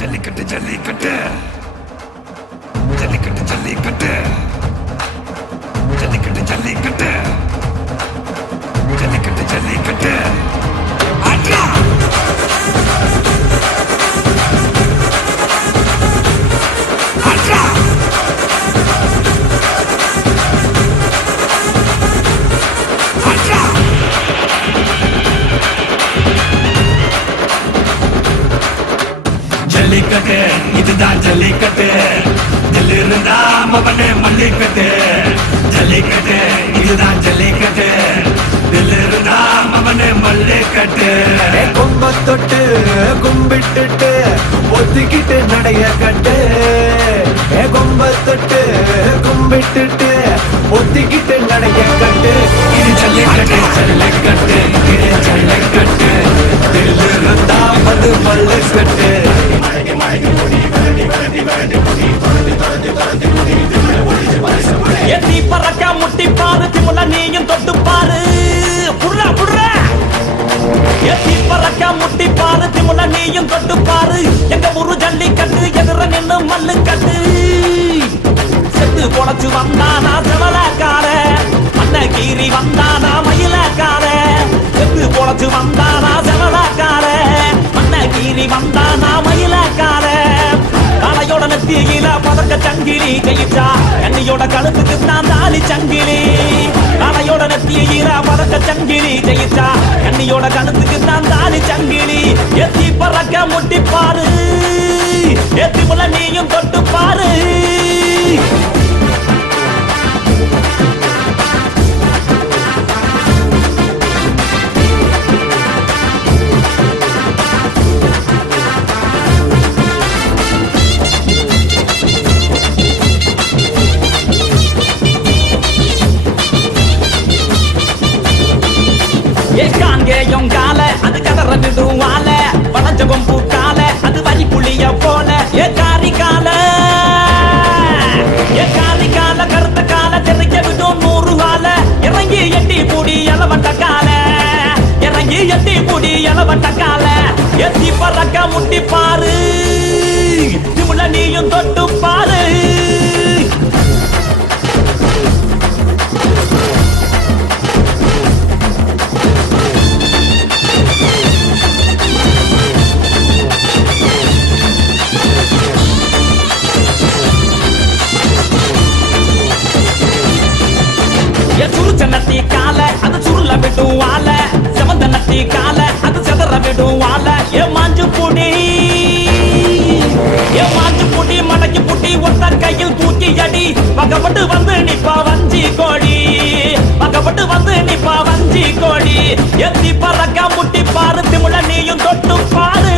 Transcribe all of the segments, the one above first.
ஜல்லிக்கட்டு ஜல்லிக்கட்டு ஜல்லிக்கட்டு ஜல்லிக்கட்டு ஜல்லிக்கட்டு ஜல்லிக்கட்டு ஜல்லிக்கட்டு ஜல்லிக்கட்டு ஆட்ரா ஆட்ரா ஆட்ரா ஜல்லிக்கட்டு இதுதான் ஜல்லிக்கட்டு தில்லிருந்தா மவனே மல்லிக்கட்டு ஜல்லிக்கட்டு இதுதான் ஜல்லிக்கட்டு தில்லிருந்தா மவனே மல்லிக்கட்டு கொம்ப தொட்டு கும்பிட்டுட்டு ஒத்திக்கிட்டு நடைய கட்டு கொம்ப தொட்டு கும்பிட்டுட்டு ஒத்திக்கிட்டு நடைய கட்டு இது ஜல்லிக்கட்டு ஜல்லிக்கட்டு இது ஜல்லிக்கட்டு தில்லிருந்தா மது மல்லிக்கட்டு எத்தி பறக்க முட்டி பாரு திமுல நீயும் தொட்டு பாரு புடுறா புடுறா எத்தி பறக்க முட்டி பாரு திமுல நீயும் தொட்டு பாரு எங்க ஊரு ஜல்லிக்கட்டு எதிர நின்னு மல்லுக்கட்டு செத்து பொழைச்சு வந்தானா செவலக்கார மண்ணகீரி வந்தானா மயிலக்கார செத்து பொழைச்சு வந்தானா செவலக்கார மண்ணகீரி வந்தானா மயிலக்கார காலையோட நெத்தியில பதக்க சங்கிலி கையிட்டா கண்ணியோட கழுத்துக்கு நான் தாலி சங்கிலி காலையோட நெத்தியில பதக்க சங்கிலி கையிட்டா கண்ணியோட கழுத்துக்கு நான் தாலி சங்கிலி எத்தி பறக்க முட்டி பாரு எத்தி முள்ள நீயும் தொட்டு பாரு காங்கேயம் கால அது கதற விடுவால வளஞ்சகம் பூக்கால அது வரி புளிய போல ஏ காரி கால கருத்த கால தெரிக்க விடும் 100 கால இறங்கி எட்டி பூடி எலவட்ட கால இறங்கி எட்டி பூடி எலவட்ட கால எத்தி பறக்க முட்டி பாரு திமுல நீயும் தொட்டு பாரு சுருச்சனத்தி கால அது சுருள விடுவால செவந்தனத்தி கால அது செதற விடுவால ஏ மாஞ்சு புடி மடக்கி புட்டி ஒத்த கையில் தூக்கி அடி பக்கப்பட்டு வந்து நிப்பா வஞ்சி கோடி பக்கப்பட்டு வந்து நிப்பா வஞ்சி கோடி எத்தி பறக்க முட்டி பாரு திமுல நீயும் தொட்டு பாரு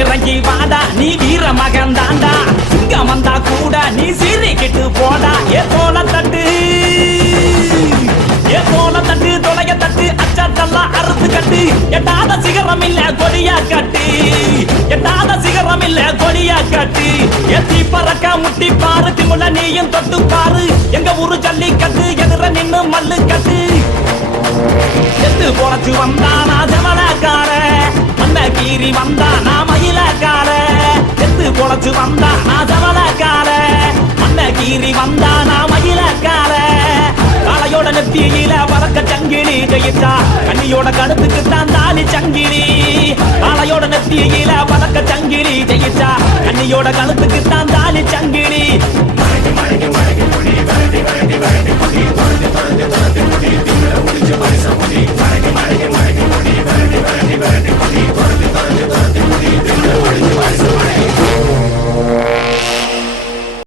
இறங்கி வாடா நீ வீர மகன் தாண்டா சிங்கம் வந்தா கூட நீ சீறிக்கிட்டு போடா ஏ போல தட்டு தொலைய தட்டு அச்சாட்டெல்லாம் அறுத்து கட்டு எட்டாத சிகரம் இல்ல கொடியா கட்டு எட்டாத சிகரம் இல்ல கொடியா கட்டு எத்தி பறக்க முட்டி பாரு திமுல நீயும் தொட்டு பாரு எங்க ஊரு ஜல்லிக்கட்டு எதிர நின்னு மல்லு கட்டு செத்து பொழைச்சு வந்தானா ஜமலக்கார மண்ணகீரி வந்தானா மயிலக்கார செத்து பொழைச்சு வந்தானா ஜமலக்கார மண்ணகீரி வந்தானா மயிலக்கார காலையோட நெத்தியில பறக்க சங்கிலி கையிட்டா கண்ணியோட கழுத்துக்கு தான் தாலி சங்கிலி காலையோட நெத்தியில பறக்க சங்கிலி கையிட்டா கண்ணியோட கழுத்துக்கு தான் தாலி சங்கிலி